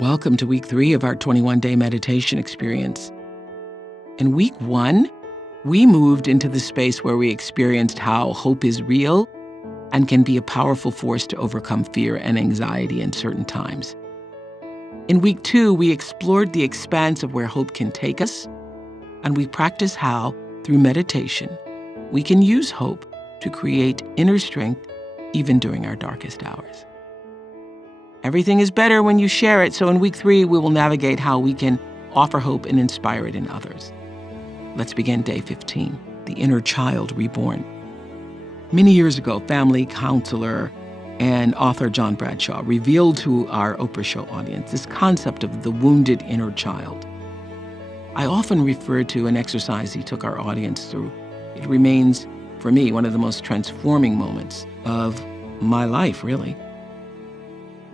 Welcome to week 3 of our 21-day meditation experience. In week 1, we moved into the space where we experienced how hope is real and can be a powerful force to overcome fear and anxiety in certain times. In week 2, we explored the expanse of where hope can take us, and we practiced how, through meditation, we can use hope to create inner strength even during our darkest hours. Everything is better when you share it, so in week 3, we will navigate how we can offer hope and inspire it in others. Let's begin day 15, the inner child reborn. Many years ago, family counselor and author John Bradshaw revealed to our Oprah Show audience this concept of the wounded inner child. I often refer to an exercise he took our audience through. It remains, for me, one of the most transforming moments of my life, really.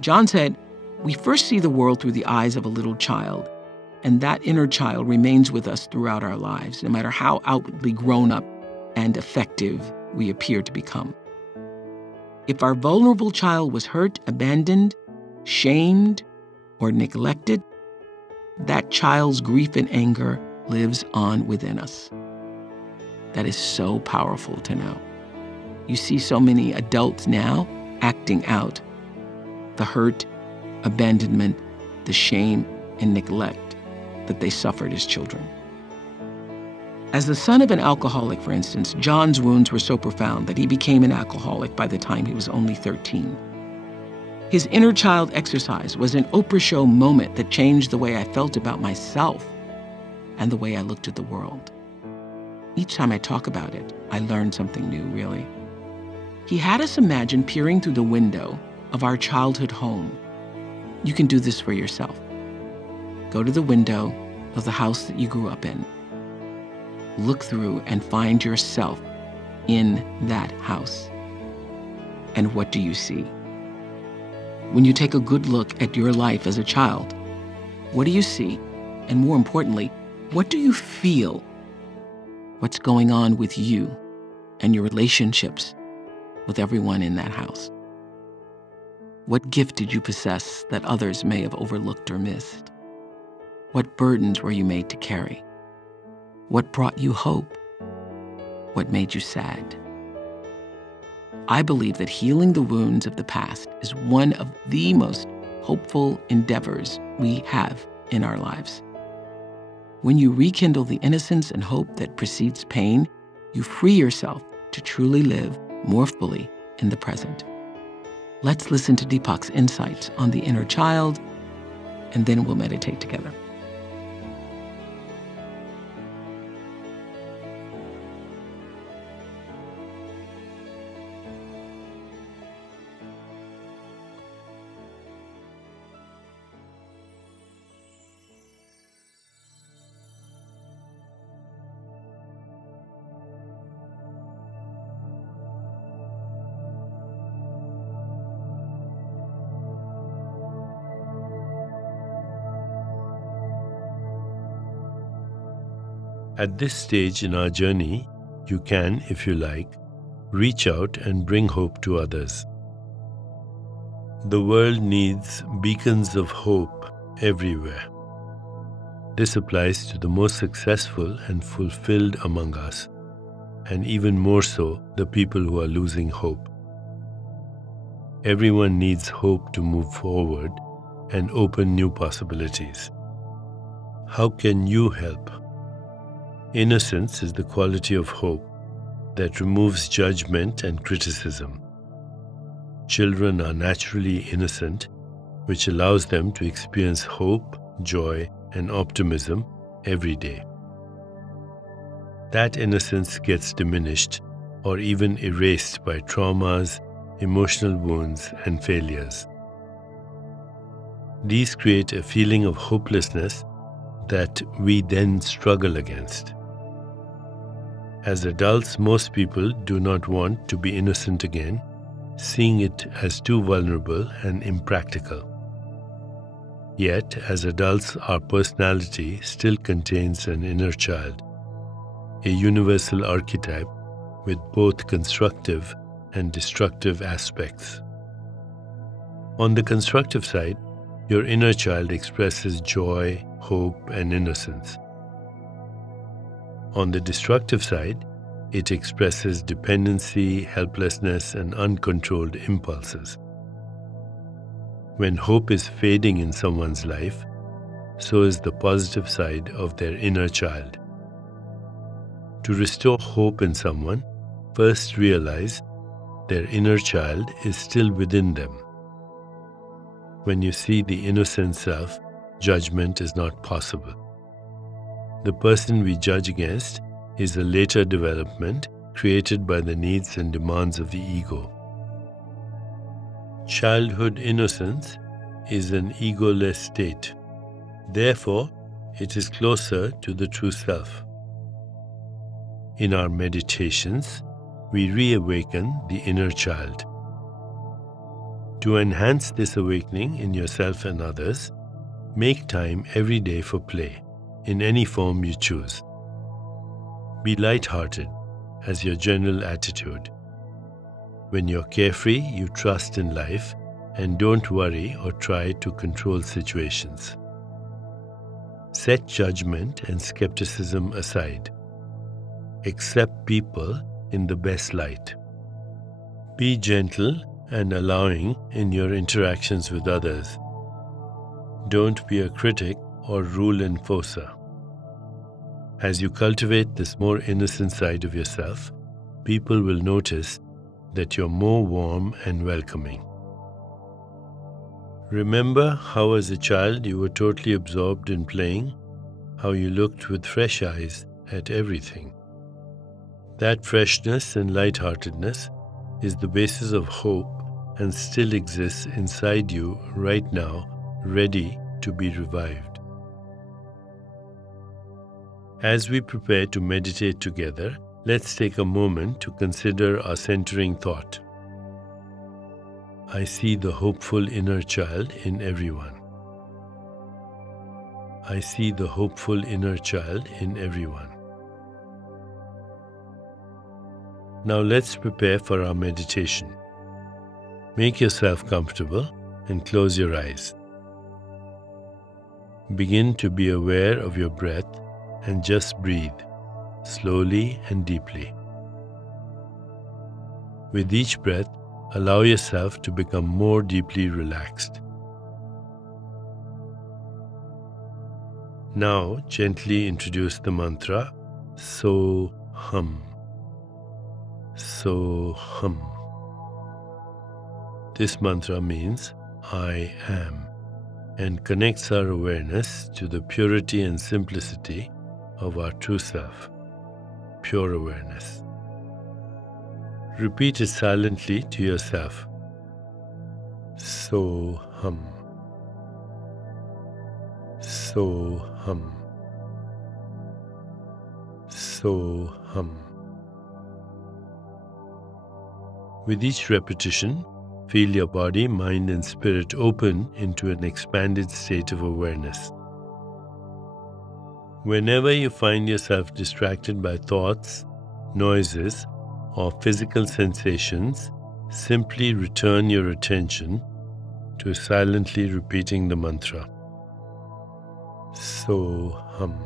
John said, "We first see the world through the eyes of a little child, and that inner child remains with us throughout our lives, no matter how outwardly grown up and effective we appear to become. If our vulnerable child was hurt, abandoned, shamed, or neglected, that child's grief and anger lives on within us." That is so powerful to know. You see so many adults now acting out the hurt, abandonment, the shame, and neglect that they suffered as children. As the son of an alcoholic, for instance, John's wounds were so profound that he became an alcoholic by the time he was only 13. His inner child exercise was an Oprah Show moment that changed the way I felt about myself and the way I looked at the world. Each time I talk about it, I learn something new, really. He had us imagine peering through the window of our childhood home. You can do this for yourself. Go to the window of the house that you grew up in. Look through and find yourself in that house. And what do you see? When you take a good look at your life as a child, what do you see? And more importantly, what do you feel? What's going on with you and your relationships with everyone in that house? What gift did you possess that others may have overlooked or missed? What burdens were you made to carry? What brought you hope? What made you sad? I believe that healing the wounds of the past is one of the most hopeful endeavors we have in our lives. When you rekindle the innocence and hope that precedes pain, you free yourself to truly live more fully in the present. Let's listen to Deepak's insights on the inner child, and then we'll meditate together. At this stage in our journey, you can, if you like, reach out and bring hope to others. The world needs beacons of hope everywhere. This applies to the most successful and fulfilled among us, and even more so the people who are losing hope. Everyone needs hope to move forward and open new possibilities. How can you help? Innocence is the quality of hope that removes judgment and criticism. Children are naturally innocent, which allows them to experience hope, joy, and optimism every day. That innocence gets diminished or even erased by traumas, emotional wounds, and failures. These create a feeling of hopelessness that we then struggle against. As adults, most people do not want to be innocent again, seeing it as too vulnerable and impractical. Yet, as adults, our personality still contains an inner child, a universal archetype with both constructive and destructive aspects. On the constructive side, Your inner child expresses joy, hope, and innocence. On the destructive side, it expresses dependency, helplessness, and uncontrolled impulses. When hope is fading in someone's life, so is the positive side of their inner child. To restore hope in someone, first realize their inner child is still within them. When you see the innocent self, judgment is not possible. The person we judge against is a later development created by the needs and demands of the ego. Childhood innocence is an egoless state. Therefore, it is closer to the true self. In our meditations, we reawaken the inner child. To enhance this awakening in yourself and others, make time every day for play, in any form you choose. Be light-hearted as your general attitude. When you're carefree, you trust in life and don't worry or try to control situations. Set judgment and skepticism aside. Accept people in the best light. Be gentle and allowing in your interactions with others. Don't be a critic or rule enforcer. As you cultivate this more innocent side of yourself, people will notice that you're more warm and welcoming. Remember how as a child you were totally absorbed in playing, how you looked with fresh eyes at everything. That freshness and lightheartedness is the basis of hope and still exists inside you right now, ready to be revived. As we prepare to meditate together, let's take a moment to consider our centering thought. I see the hopeful inner child in everyone. I see the hopeful inner child in everyone. Now let's prepare for our meditation. Make yourself comfortable and close your eyes. Begin to be aware of your breath and just breathe, slowly and deeply. With each breath, allow yourself to become more deeply relaxed. Now, gently introduce the mantra, So Hum. So Hum. This mantra means, I am, and connects our awareness to the purity and simplicity of our true self, pure awareness. Repeat it silently to yourself. So Hum. So Hum. So Hum. With each repetition, feel your body, mind, and spirit open into an expanded state of awareness. Whenever you find yourself distracted by thoughts, noises, or physical sensations, simply return your attention to silently repeating the mantra. So Hum.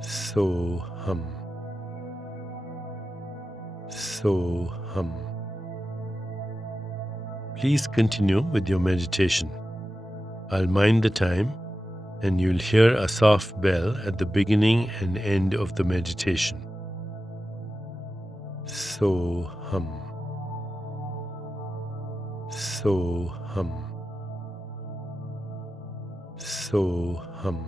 So Hum. So Hum. Please continue with your meditation. I'll mind the time, and you'll hear a soft bell at the beginning and end of the meditation. So Hum. So Hum. So Hum.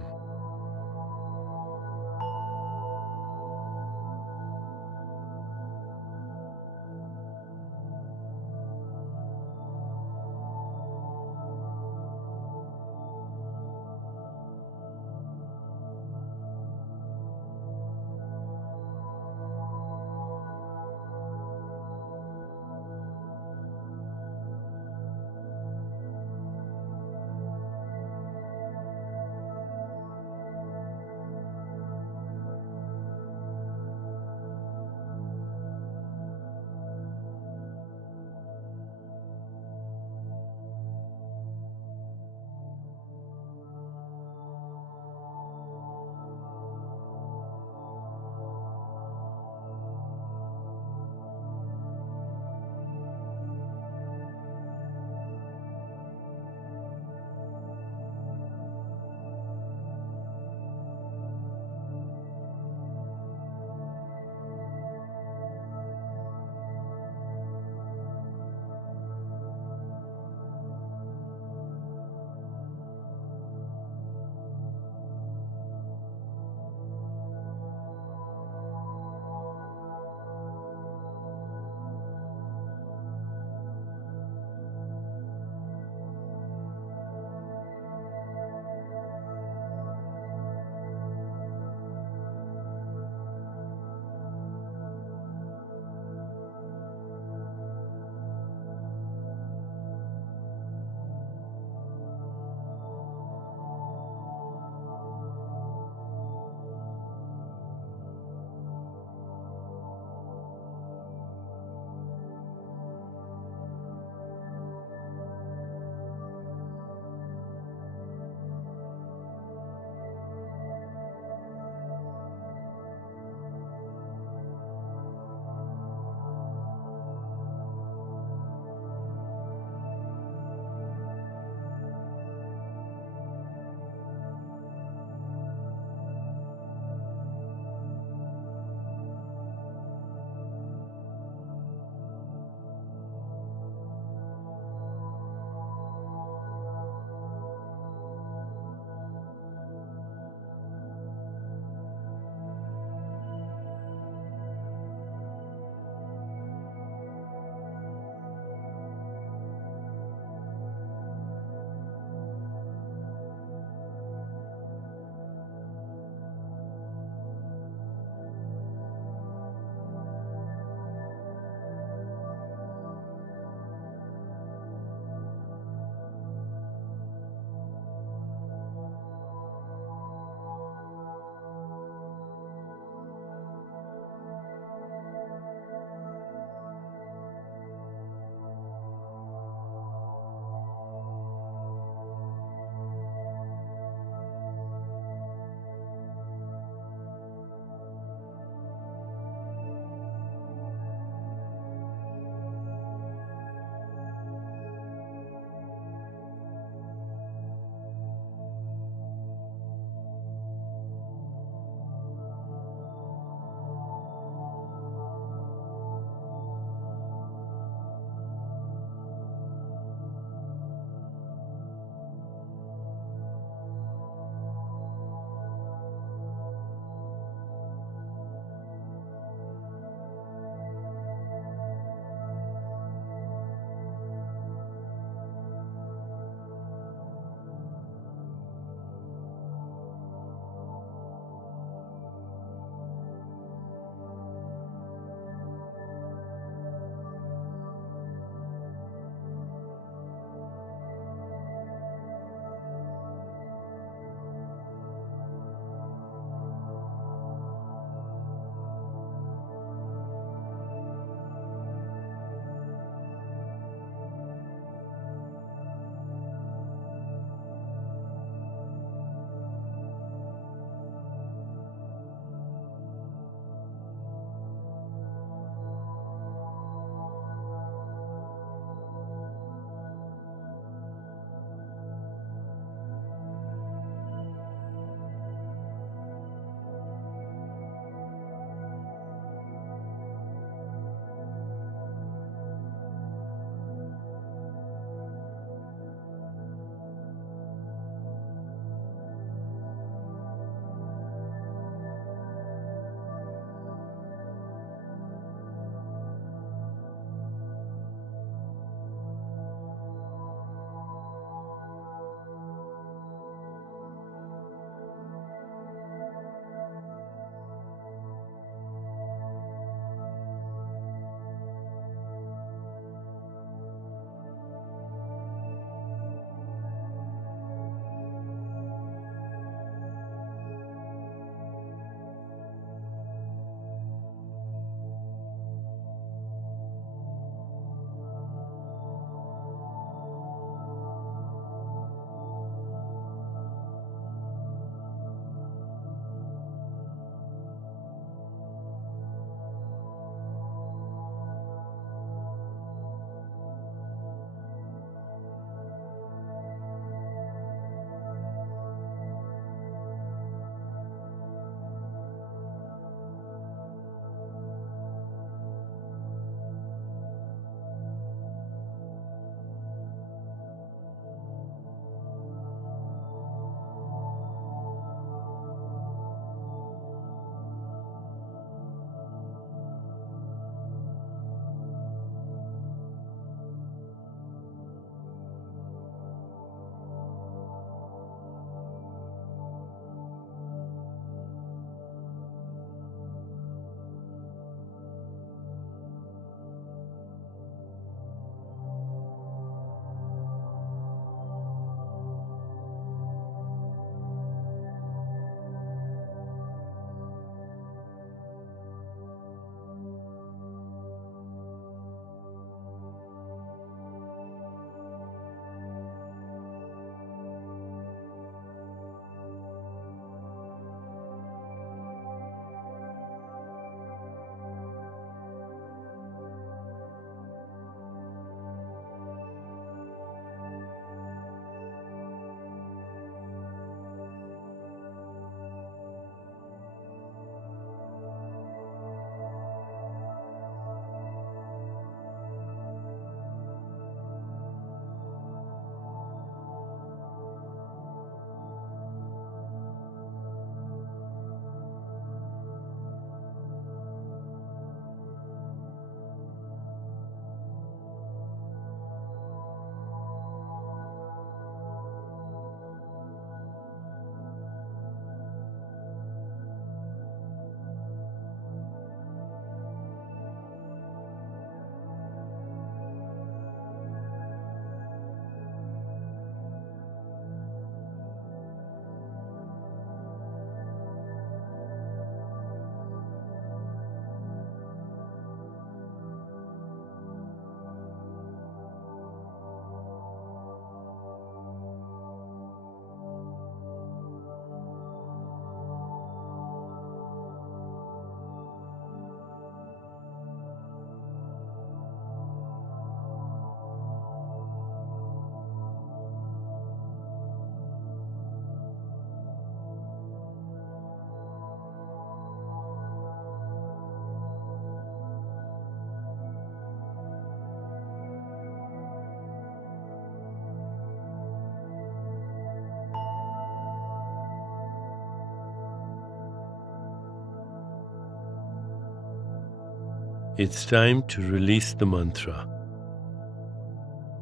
It's time to release the mantra.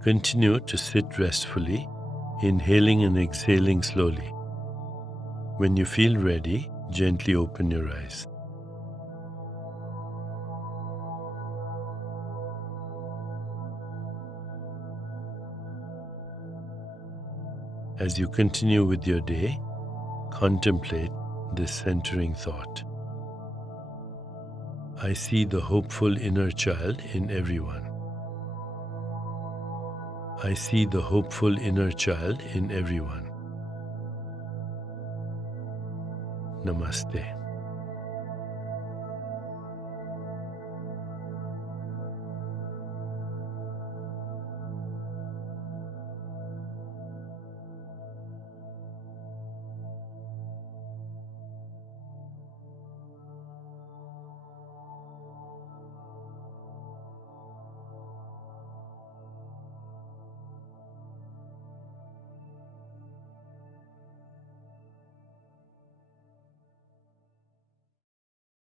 Continue to sit restfully, inhaling and exhaling slowly. When you feel ready, gently open your eyes. As you continue with your day, contemplate this centering thought. I see the hopeful inner child in everyone. I see the hopeful inner child in everyone. Namaste.